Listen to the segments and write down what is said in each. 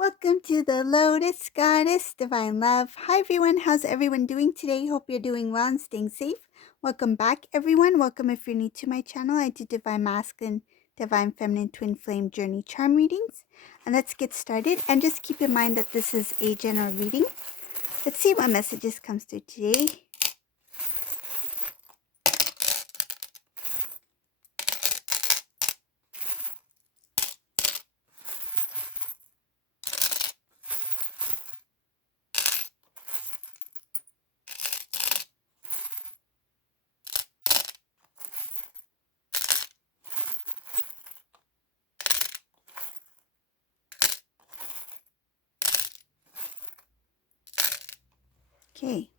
Welcome to the Lotus Goddess Divine Love. Hi everyone, how's everyone doing today? Hope you're doing well and staying safe. Welcome back everyone. Welcome if you're new to my channel. I do Divine Masculine, Divine Feminine Twin Flame Journey Charm readings. And let's get started. And just keep in mind that this is a general reading. Let's see what messages comes through today. Okay.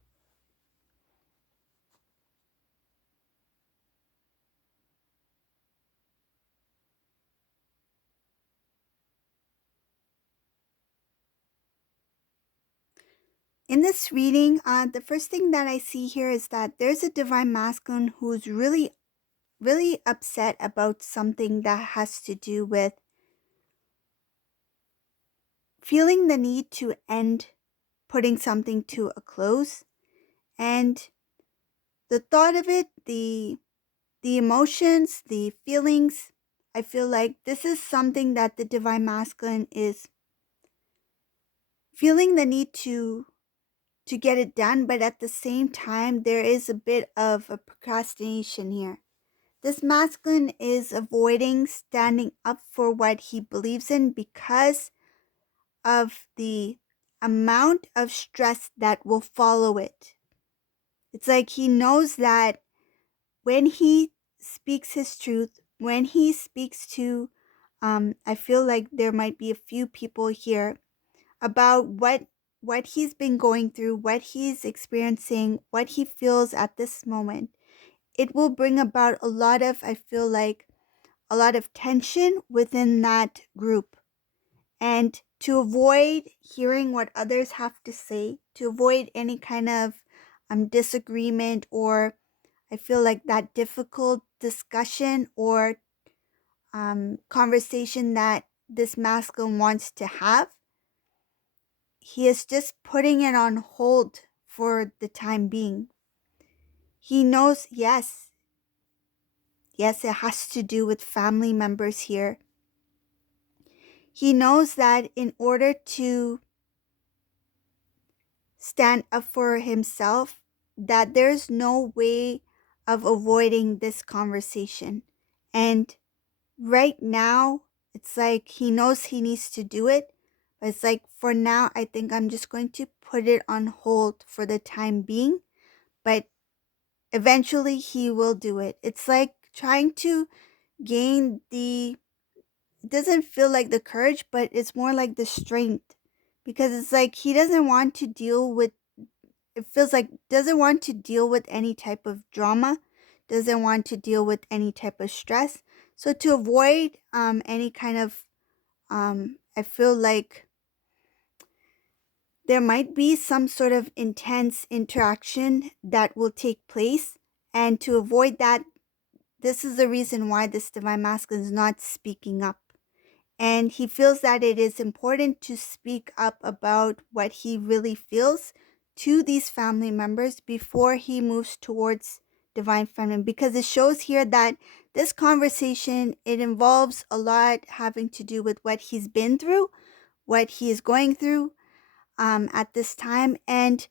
In this reading, the first thing that I see here is that there's a Divine Masculine who's really upset about something that has to do with feeling the need to end putting something to a close. And the thought of it, the emotions, the feelings, I feel like this is something that the Divine Masculine is feeling the need to get it done, but at the same time there is a bit of a procrastination here. This masculine is avoiding standing up for what he believes in because of the amount of stress that will follow it. It's like he knows that when he speaks his truth, when he speaks to, I feel like there might be a few people here about what he's been going through, what he's experiencing, what he feels at this moment. It will bring about a lot of, I feel like, a lot of tension within that group. And to avoid hearing what others have to say, to avoid any kind of disagreement, or I feel like that difficult discussion or conversation that this masculine wants to have, he is just putting it on hold for the time being. He knows, yes, it has to do with family members here. He knows that in order to stand up for himself, that there's no way of avoiding this conversation. And right now, it's like he knows he needs to do it, but it's like for now, I think I'm just going to put it on hold for the time being, but eventually he will do it. It's like trying to gain it doesn't feel like the courage, but it's more like the strength, because it's like he doesn't want to deal with, it feels like doesn't want to deal with any type of drama, doesn't want to deal with any type of stress. So to avoid any kind of I feel like there might be some sort of intense interaction that will take place, and to avoid that, this is the reason why this Divine Masculine is not speaking up. And he feels that it is important to speak up about what he really feels to these family members before he moves towards Divine Feminine, because it shows here that this conversation, it involves a lot having to do with what he's been through, what he is going through at this time, and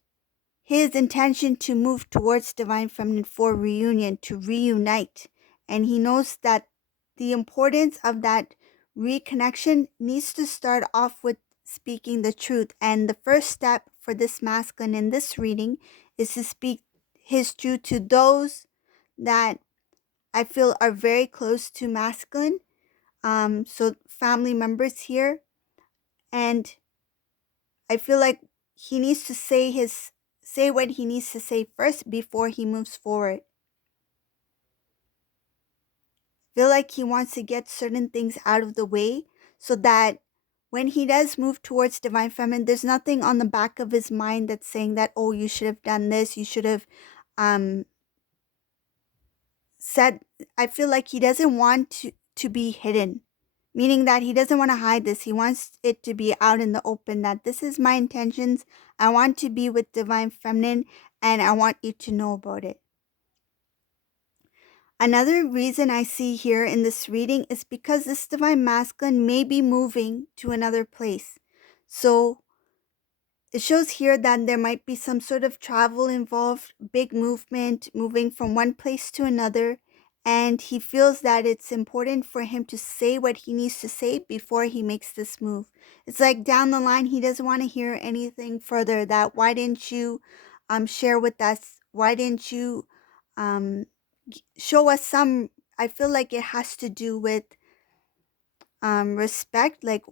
his intention to move towards Divine Feminine for reunion, to reunite. And he knows that the importance of that reconnection needs to start off with speaking the truth. And the first step for this masculine in this reading is to speak his truth to those that I feel are very close to masculine. So family members here. And I feel like he needs to say what he needs to say first before he moves forward. Feel like he wants to get certain things out of the way so that when he does move towards Divine Feminine, there's nothing on the back of his mind that's saying that, oh, you should have done this, you should have said. I feel like he doesn't want to be hidden. meaning that he doesn't want to hide this. He wants it to be out in the open, that this is my intentions. I want to be with Divine Feminine, and I want you to know about it. Another reason I see here in this reading is because this Divine Masculine may be moving to another place. So it shows here that there might be some sort of travel involved, big movement, moving from one place to another. And he feels that it's important for him to say what he needs to say before he makes this move. It's like down the line, he doesn't want to hear anything further. That why didn't you share with us? Why didn't you um, show us some? I feel like it has to do with respect. Like,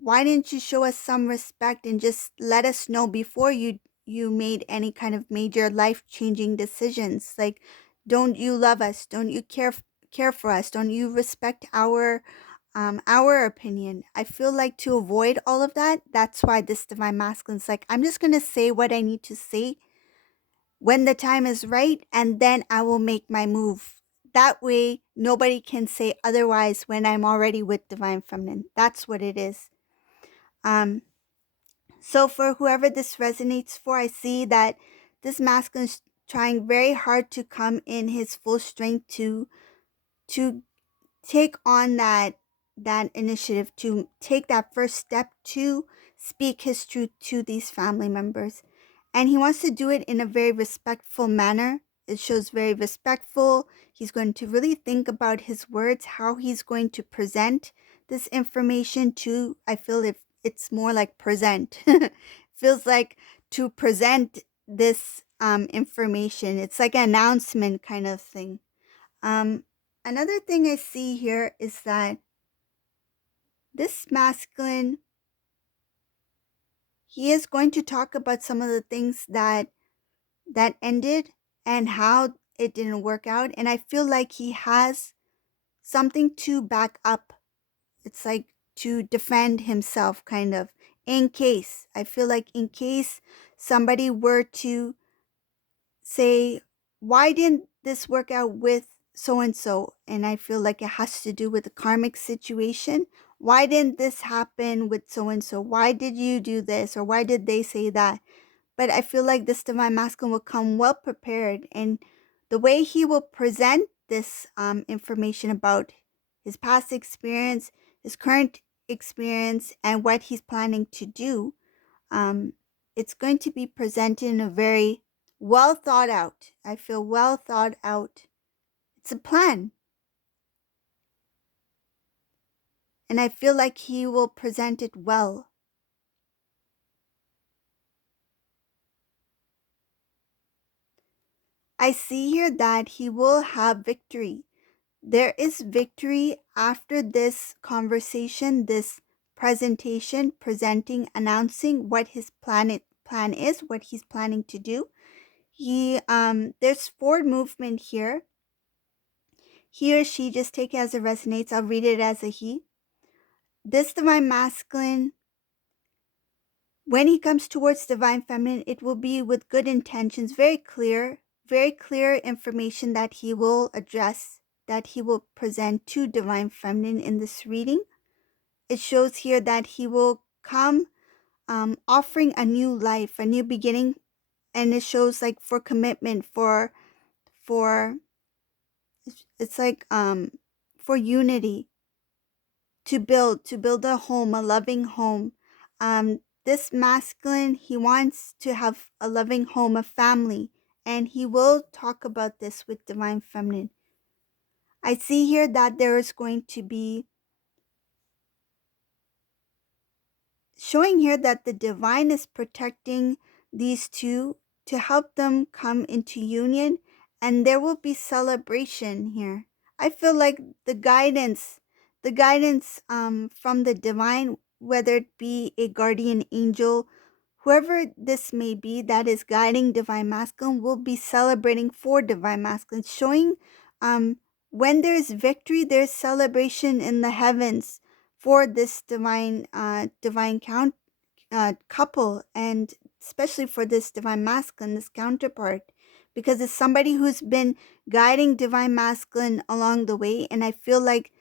why didn't you show us some respect and just let us know before you made any kind of major life-changing decisions? Like, don't you love us? Don't you care for us? Don't you respect our opinion? I feel like to avoid all of that, that's why this Divine Masculine's like, I'm just gonna say what I need to say when the time is right, and then I will make my move. That way, nobody can say otherwise when I'm already with Divine Feminine. That's what it is. Um, so for whoever this resonates for, I see that this masculine is trying very hard to come in his full strength to take on that initiative, to take that first step to speak his truth to these family members. And he wants to do it in a very respectful manner. It shows very respectful. He's going to really think about his words, how he's going to present this information to, I feel if it's more like present. Feels like to present this information. It's like an announcement kind of thing. Um, Another thing I see here is that this masculine, he is going to talk about some of the things that ended and how it didn't work out. And I feel like he has something to back up. It's like to defend himself, kind of, in case. I feel like in case somebody were to say, why didn't this work out with so and so? And I feel like it has to do with the karmic situation. Why didn't this happen with so and so? Why did you do this? Or why did they say that? But I feel like this Divine Masculine will come well prepared, and the way he will present this information about his past experience, his current experience, and what he's planning to do, um, it's going to be presented in a very well thought out. I feel well thought out. It's a plan. And I feel like he will present it well. I see here that he will have victory. There is victory after this conversation, this presentation, presenting, announcing what his plan is, what he's planning to do. There's forward movement here. He or she, just take it as it resonates. I'll read it as a he. This Divine Masculine, when he comes towards Divine Feminine, it will be with good intentions, very clear information that he will address, that he will present to Divine Feminine in this reading. It shows here that he will come offering a new life, a new beginning, and it shows like for commitment, for it's like for unity, to build a home, a loving home. This masculine, he wants to have a loving home, a family, and he will talk about this with Divine Feminine. I see here that there is going to be showing here that the divine is protecting these two to help them come into union, and there will be celebration here. I feel like the guidance from the divine, whether it be a guardian angel, whoever this may be that is guiding Divine Masculine, will be celebrating for Divine Masculine, showing when there's victory, there's celebration in the heavens for this divine couple, and especially for this Divine Masculine, this counterpart, because it's somebody who's been guiding Divine Masculine along the way. And I feel like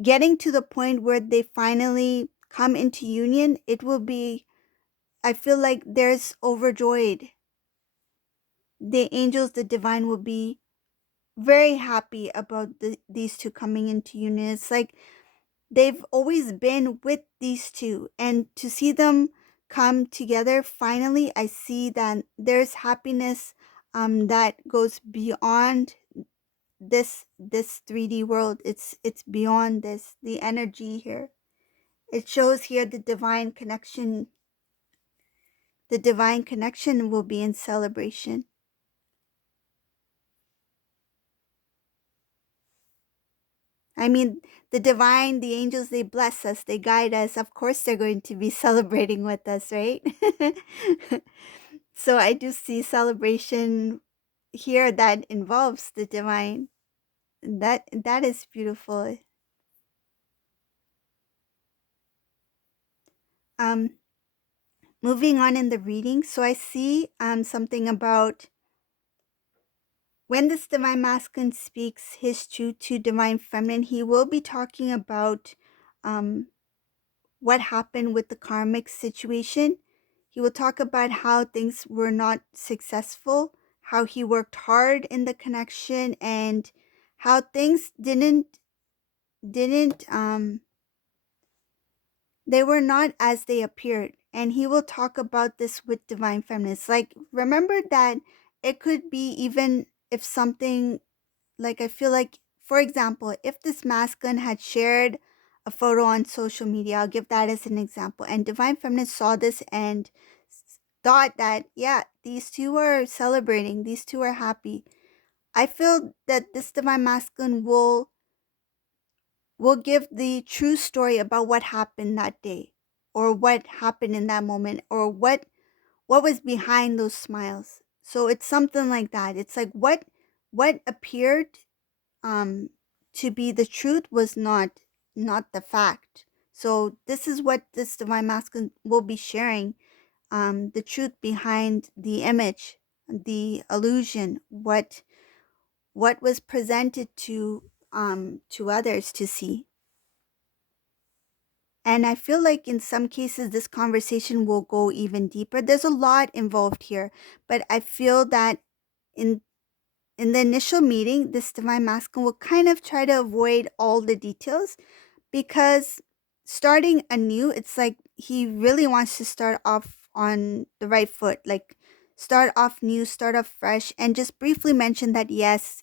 getting to the point where they finally come into union, it will be, I feel like there's overjoyed. The angels, the divine, will be very happy about these two coming into union. It's like they've always been with these two, and to see them come together finally, I see that there's happiness that goes beyond this 3D world. It's beyond this, the energy here. It shows here the divine connection. The divine connection will be in celebration. I mean, the divine, the angels, they bless us, they guide us. Of course, they're going to be celebrating with us, right? So I do see celebration here that involves the divine. That is beautiful. Um, moving on in the reading, so I see something about when this divine masculine speaks his truth to divine feminine, he will be talking about um what happened with the karmic situation. He will talk about how things were not successful, how he worked hard in the connection, and how things didn't they were not as they appeared. And he will talk about this with divine feminists. Like, remember that it could be, even if something, like, I feel like, for example, if this masculine had shared a photo on social media, I'll give that as an example, and divine feminist saw this and thought that, yeah, these two are celebrating, these two are happy. I feel that this divine masculine will give the true story about what happened that day, or what happened in that moment, or what was behind those smiles. So it's something like that. It's like what appeared um to be the truth was not the fact. So this is what this divine masculine will be sharing, the truth behind the image, the illusion, what was presented to others to see. And I feel like in some cases this conversation will go even deeper. There's a lot involved here, but I feel that in in the initial meeting, this divine masculine will kind of try to avoid all the details, because starting anew, it's like he really wants to start off on the right foot, like start off new, start off fresh, and just briefly mention that yes,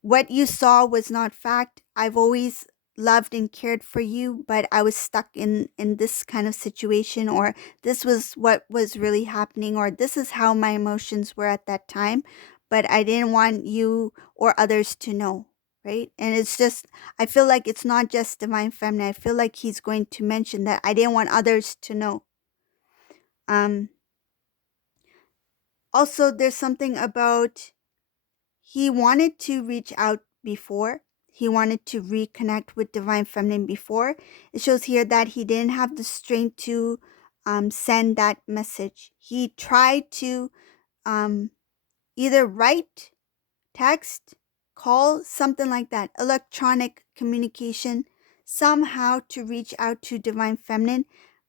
what you saw was not fact. I've always loved and cared for you, but I was stuck in this kind of situation, or this was what was really happening, or this is how my emotions were at that time, but I didn't want you or others to know, right? And it's just, I feel like it's not just divine feminine. I feel like he's going to mention that I didn't want others to know. Um Also, there's something about, he wanted to reach out before. He wanted to reconnect with divine feminine before. It shows here that he didn't have the strength to send that message. He tried to um, either write, text, call, something like that, electronic communication, somehow to reach out to divine feminine.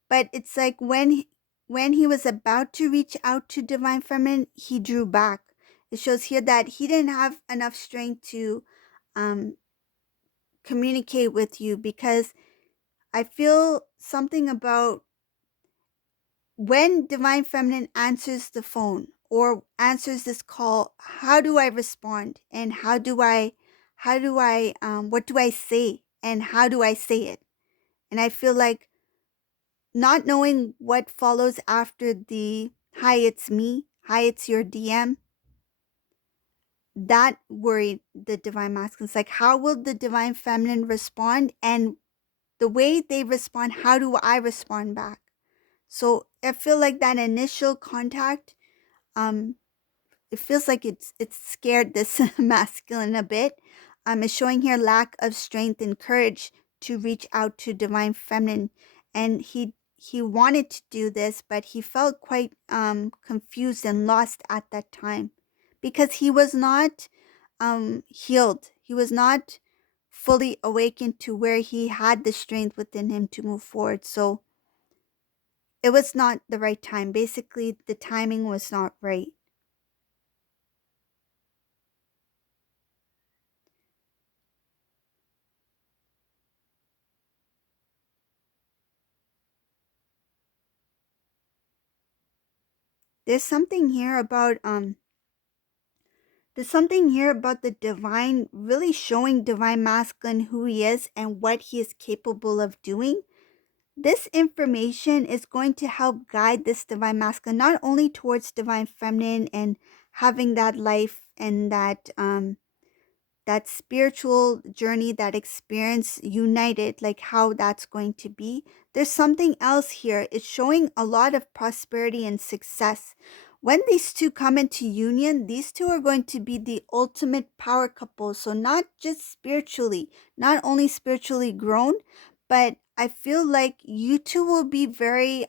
But it's like when he was about to reach out to divine feminine, he drew back. It shows here that he didn't have enough strength to um, communicate with you, because I feel something about when divine feminine answers the phone or answers this call, how do I respond, and what do I say, and how do I say it? And I feel like not knowing what follows after the "hi, it's me," "hi, it's your DM," that worried the divine masculine. It's like, how will the divine feminine respond, and the way they respond, how do I respond back? So I feel like that initial contact, um it feels like it's scared this masculine a bit. It's showing here lack of strength and courage to reach out to divine feminine, and he wanted to do this, but he felt quite confused and lost at that time, because he was not healed. He was not fully awakened to where he had the strength within him to move forward. So it was not the right time. Basically, the timing was not right. There's something here about there's something here about the divine really showing divine masculine who he is and what he is capable of doing. This information is going to help guide this divine masculine not only towards divine feminine and having that life and that spiritual journey, that experience united, like how that's going to be. There's something else here. It's showing a lot of prosperity and success. When these two come into union, these two are going to be the ultimate power couple. So, not just spiritually, not only spiritually grown, but I feel like you two will be very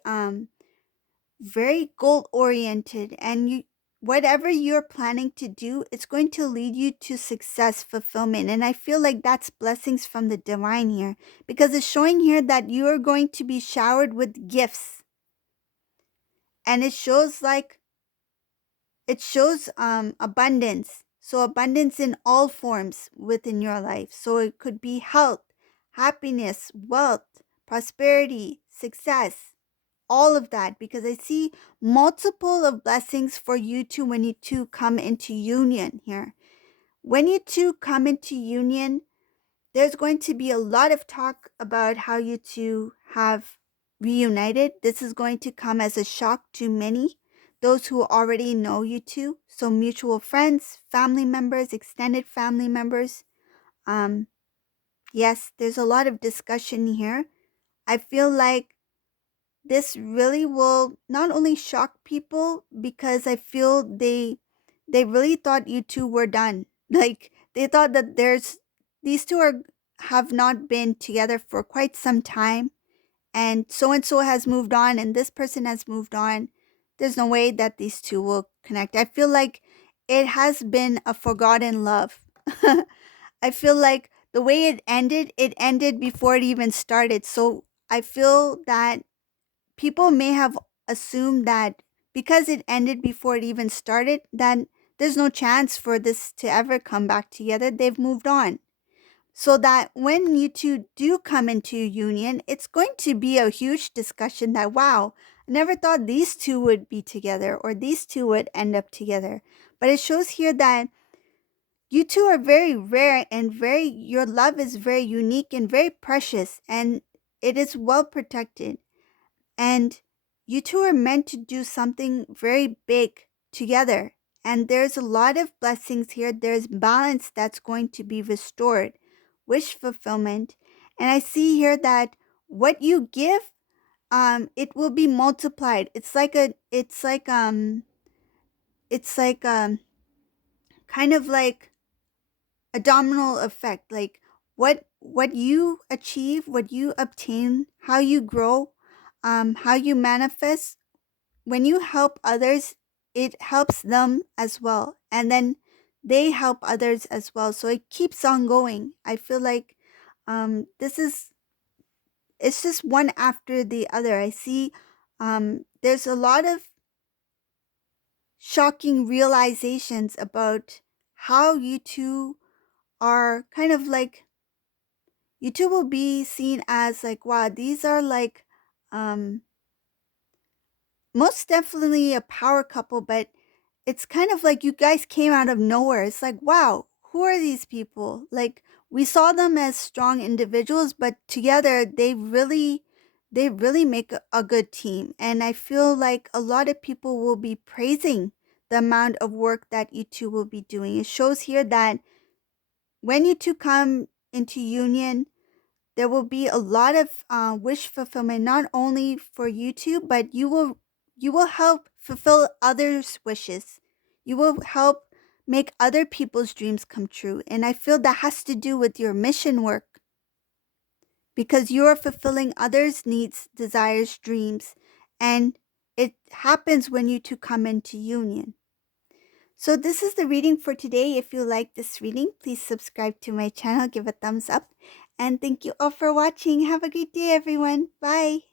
goal oriented, and you whatever you're planning to do, it's going to lead you to success, fulfillment. And I feel like that's blessings from the divine here, because it's showing here that you are going to be showered with gifts, and it shows abundance. So abundance in all forms within your life. So it could be health, happiness, wealth, prosperity, success, all of that, because I see multiple of blessings for you two when you two come into union here. When you two come into union, there's going to be a lot of talk about how you two have reunited. This is going to come as a shock to many, those who already know you two. So mutual friends, family members, extended family members. Um, yes, there's a lot of discussion here. I feel like this really will not only shock people, because I feel they really thought you two were done. Like they thought that there's these two are have not been together for quite some time, and so has moved on and this person has moved on. There's no way that these two will connect. I feel like it has been a forgotten love. I feel like the way it ended before it even started. So I feel that people may have assumed that because it ended before it even started, that there's no chance for this to ever come back together. They've moved on. So that when you two do come into union, it's going to be a huge discussion that, wow, I never thought these two would be together or these two would end up together. But it shows here that you two are very rare and your love is very unique and very precious, and it is well protected. And you two are meant to do something very big together. And there's a lot of blessings here. There's balance that's going to be restored, wish fulfillment. And I see here that what you give, it will be multiplied. It's like kind of like a domino effect. Like what you achieve, what you obtain, how you grow, how you manifest. When you help others, it helps them as well. And then they help others as well. So it keeps on going. I feel like this is, it's just one after the other. I see there's a lot of shocking realizations about how you two are kind of like, you two will be seen as like, wow, these are like, um, most definitely a power couple, but it's kind of like you guys came out of nowhere. It's like, wow, who are these people? Like we saw them as strong individuals, but together they really make a good team. And I feel like a lot of people will be praising the amount of work that you two will be doing. It shows here that when you two come into union, there will be a lot of wish fulfillment, not only for you two, but you will help fulfill others' wishes. You will help make other people's dreams come true. And I feel that has to do with your mission work, because you are fulfilling others' needs, desires, dreams, and it happens when you two come into union. So this is the reading for today. If you like this reading, please subscribe to my channel, give a thumbs up, and thank you all for watching. Have a great day, everyone. Bye.